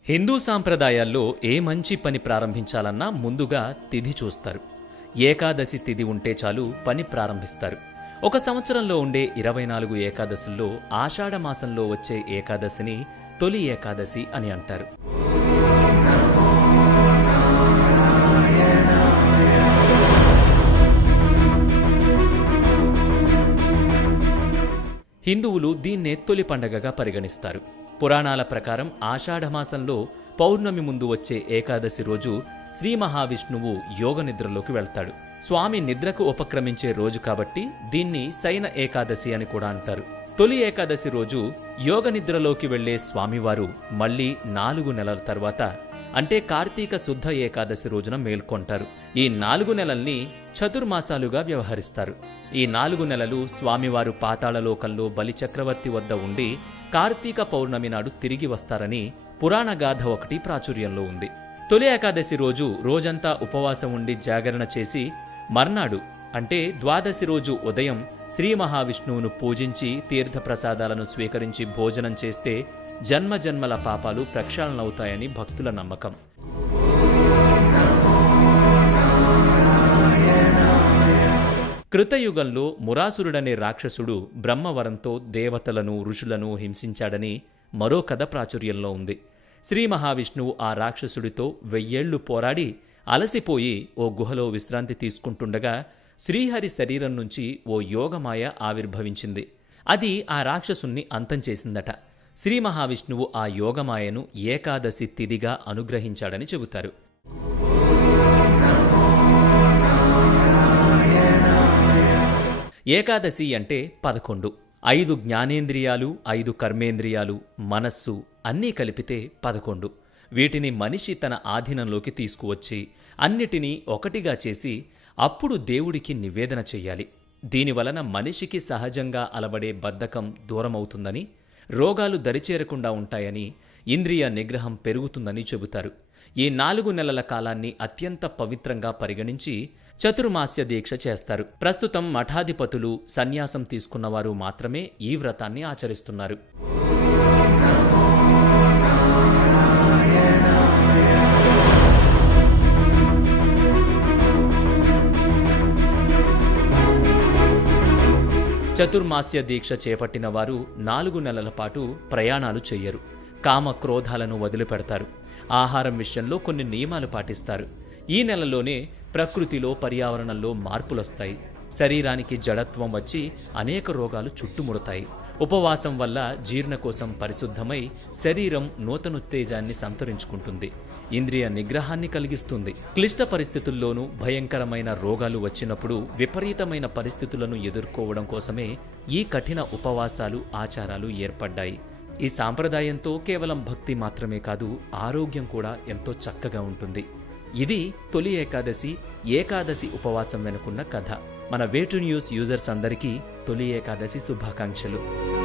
హిందూ సాంప్రదాయాల్లో ఏ మంచి పని ప్రారంభించాలన్నా ముందుగా తిథి చూస్తారు. ఏకాదశి తిథి ఉంటే చాలు పని ప్రారంభిస్తారు. ఒక సంవత్సరంలో ఉండే 24 ఏకాదశుల్లో ఆషాఢ మాసంలో వచ్చే ఏకాదశిని తొలి ఏకాదశి అని అంటారు. హిందువులు దీన్నే తొలి పండగగా పరిగణిస్తారు. పురాణాల ప్రకారం ఆషాఢమాసంలో పౌర్ణమి ముందు వచ్చే ఏకాదశి రోజు శ్రీ మహావిష్ణువు యోగ నిద్రలోకి వెళ్తాడు. స్వామి నిద్రకు ఉపక్రమించే రోజు కాబట్టి దీన్ని శయన ఏకాదశి అని కూడా అంటారు. తొలి ఏకాదశి రోజు యోగ నిద్రలోకి వెళ్లే స్వామివారు మళ్లీ 4 నెలల తర్వాత అంటే కార్తీక శుద్ధ ఏకాదశి రోజున మేల్కొంటారు. ఈ 4 నెలల్ని చతుర్మాసాలుగా వ్యవహరిస్తారు. ఈ 4 నెలలు స్వామివారు పాతాళలోకంలో బలిచక్రవర్తి వద్ద ఉండి కార్తీక పౌర్ణమి నాడు తిరిగి వస్తారని పురాణగాథ ఒకటి ప్రాచుర్యంలో ఉంది. తొలి ఏకాదశి రోజు రోజంతా ఉపవాసం ఉండి జాగరణ చేసి మర్నాడు అంటే ద్వాదశి రోజు ఉదయం శ్రీ మహావిష్ణువును పూజించి తీర్థప్రసాదాలను స్వీకరించి భోజనం చేస్తే జన్మజన్మల పాపాలు ప్రక్షాళనవుతాయని భక్తుల నమ్మకం. కృతయుగంలో మురాసురుడనే రాక్షసుడు బ్రహ్మవరంతో దేవతలను ఋషులను హింసించాడని మరో కథ ప్రాచుర్యంలో ఉంది. శ్రీ మహావిష్ణువు ఆ రాక్షసుడితో 1000 ఏళ్లు పోరాడి అలసిపోయి ఓ గుహలో విశ్రాంతి తీసుకుంటుండగా శ్రీహరి శరీరం నుంచి ఓ యోగమాయ ఆవిర్భవించింది. అది ఆ రాక్షసుణ్ణి అంతం చేసిందట. శ్రీ మహావిష్ణువు ఆ యోగమాయను ఏకాదశి తిథిగా అనుగ్రహించాడని చెబుతారు. ఏకాదశి అంటే 11. 5 జ్ఞానేంద్రియాలు, 5 కర్మేంద్రియాలు, మనస్సు అన్నీ కలిపితే 11. వీటిని మనిషి తన ఆధీనంలోకి తీసుకువచ్చి అన్నిటినీ ఒకటిగా చేసి అప్పుడు దేవుడికి నివేదన చెయ్యాలి. దీనివలన మనిషికి సహజంగా అలవడే బద్ధకం దూరమవుతుందని, రోగాలు దరిచేరకుండా ఉంటాయని, ఇంద్రియ నిగ్రహం పెరుగుతుందని చెబుతారు. ఈ 4 నెలల కాలాన్ని అత్యంత పవిత్రంగా పరిగణించి చతుర్మాస్య దీక్ష చేస్తారు. ప్రస్తుతం మఠాధిపతులు, సన్యాసం తీసుకున్నవారు మాత్రమే ఈ వ్రతాన్ని ఆచరిస్తున్నారు. చతుర్మాస్య దీక్ష చేపట్టిన వారు 4 నెలల పాటు ప్రయాణాలు చెయ్యరు. కామ క్రోధాలను వదిలిపెడతారు. ఆహారం విషయంలో కొన్ని నియమాలు పాటిస్తారు. ఈ నెలలోనే ప్రకృతిలో, పర్యావరణంలో మార్పులొస్తాయి. శరీరానికి జడత్వం వచ్చి అనేక రోగాలు చుట్టుముడతాయి. ఉపవాసం వల్ల జీర్ణకోశం పరిశుద్ధమై శరీరం నూతనోత్తేజాన్ని సంతరించుకుంటుంది. ఇంద్రియ నిగ్రహాన్ని కలిగిస్తుంది. క్లిష్ట పరిస్థితుల్లోనూ భయంకరమైన రోగాలు వచ్చినప్పుడు విపరీతమైన పరిస్థితులను ఎదుర్కోవడం కోసమే ఈ కఠిన ఉపవాసాలు, ఆచారాలు ఏర్పడ్డాయి. ఈ సాంప్రదాయంతో కేవలం భక్తి మాత్రమే కాదు, ఆరోగ్యం కూడా ఎంతో చక్కగా ఉంటుంది. ఇది తొలి ఏకాదశి ఉపవాసం వెనుకున్న కథ. మన వే2న్యూస్ యూజర్స్ అందరికీ తొలి ఏకాదశి శుభాకాంక్షలు.